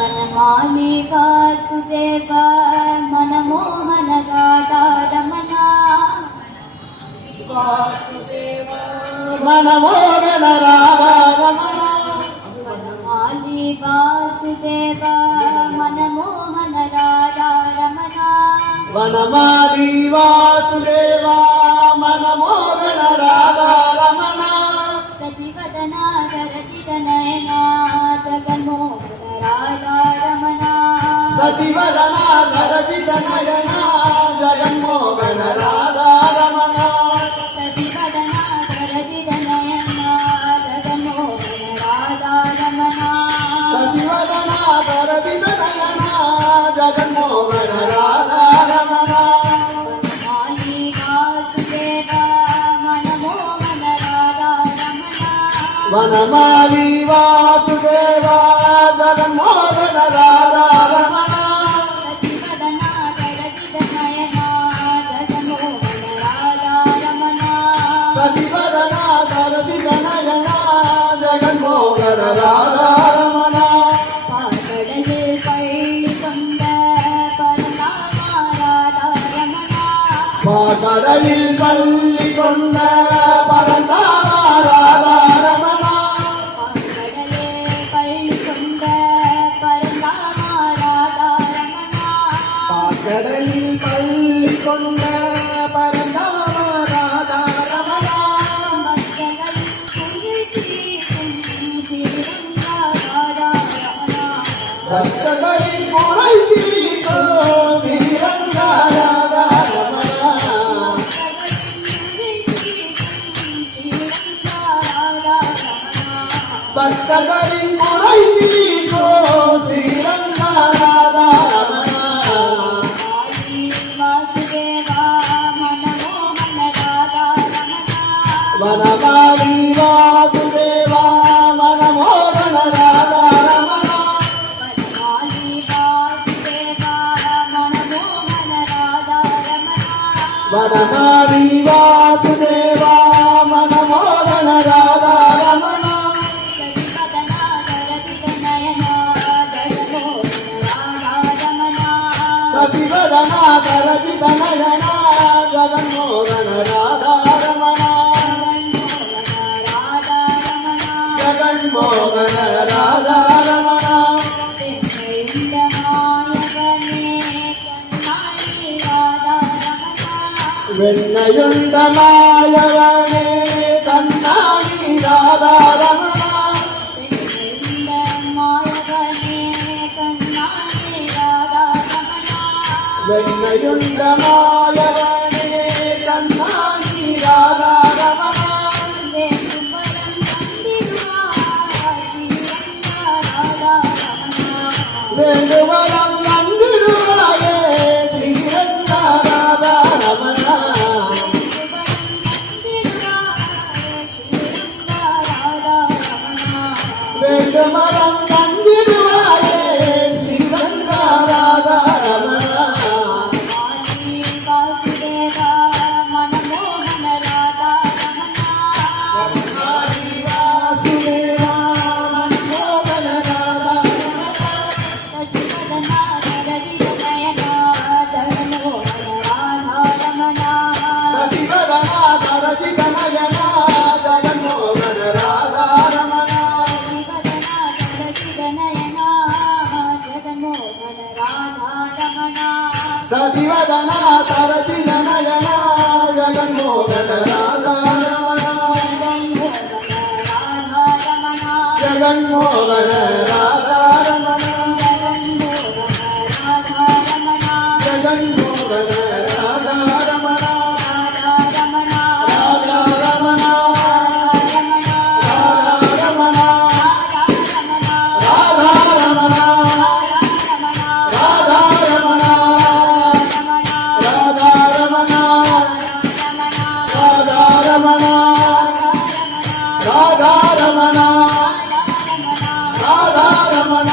వనమాలి వాసుదేవ మనమోహన రాధా రమణ వాసుదేవ మనమోహన రాధా రమణ వనమాలి వాసుదేవ మనమోహన రాధా రమణ వనమాలి వాసుదేవ మనమోహన రాధా రమణ శశివదన ధరతిత నయన జగన్మోహన రాధా రమణ సతివదన ధరతిత నయన జగన్మోహన రాధా రమణ శశివదన ధరతిత నయన జగన్మోహన రాధా రమణ సతివదన ధరతిత నయన జగన్మోహన రాధా రమణ వనమాలి వాసుదేవ మనమోహన రాధా రమణ వనమాలి వాసుదేవ జగన్మోహన రాధా రమణ సచివదన ధరతిత నయన జగన్మోహన రాధా రమణ సతివదన ధరతిత నయన జగన్మోహన రాధా రమణ பாக்கடலில் பள்ளி கொண்ட பரந்தாமா ராதா ரமணா பாக்கடலில் பள்ளி கொண்ட பரந்தாமா ராதா ரமண பாக்கடலில் பள்ளி கொண்ட பரந்தாமா ராதா ரமணா பாக்கடலில் பள்ளி கொண்ட பரந்தாமா ராதா ரமண பக்தர்களின் குறை தீர்க்கும் ஸ்ரீரங்கா ராதா ரமணா பக்தர்களின் குறை தீர்க்கும் ஸ்ரீரங்கா ராதா ரமண வனமாலி வாசுதேவ மனமோகன ராதா ரமண வனமாலி வாசுதேவ மனமோகன ராதா ரமண சதிவதன கரதித நயன ஜகன்மோகன ராதா ரமண ஜகன்மோகன ராதா ரமண வெண்ணையுண்ட மாயவனே கண்ணாடி ராதா ரமண வெண்ணையுண்ட மாயவனே கண்ணாடி ராதா ரமண வேண்டுவரம் வந்திடுவாயே ஸ்ரீரங்கா ராதா ரமண வேண்டுவரம் வந்திடுவாயே ஸ்ரீரங்கா ராதா ரமண வனமாலி வாசுதேவ மனமோகன ராதா சதிவதன ధరతిత నయన జగన్మోహన రాధా రమణ సతివదన ధరతిత నయన జగన్మోహన రాధా రమణ జగన్మోహన రాధా రమణ జగన్మోహన రాధా రమణ రాధా రమణ రాధా రమణ రాధా రమణ రాధా రమణ రాధా రమణ రాధా రమణ రాధా రమణ రాధా రమణ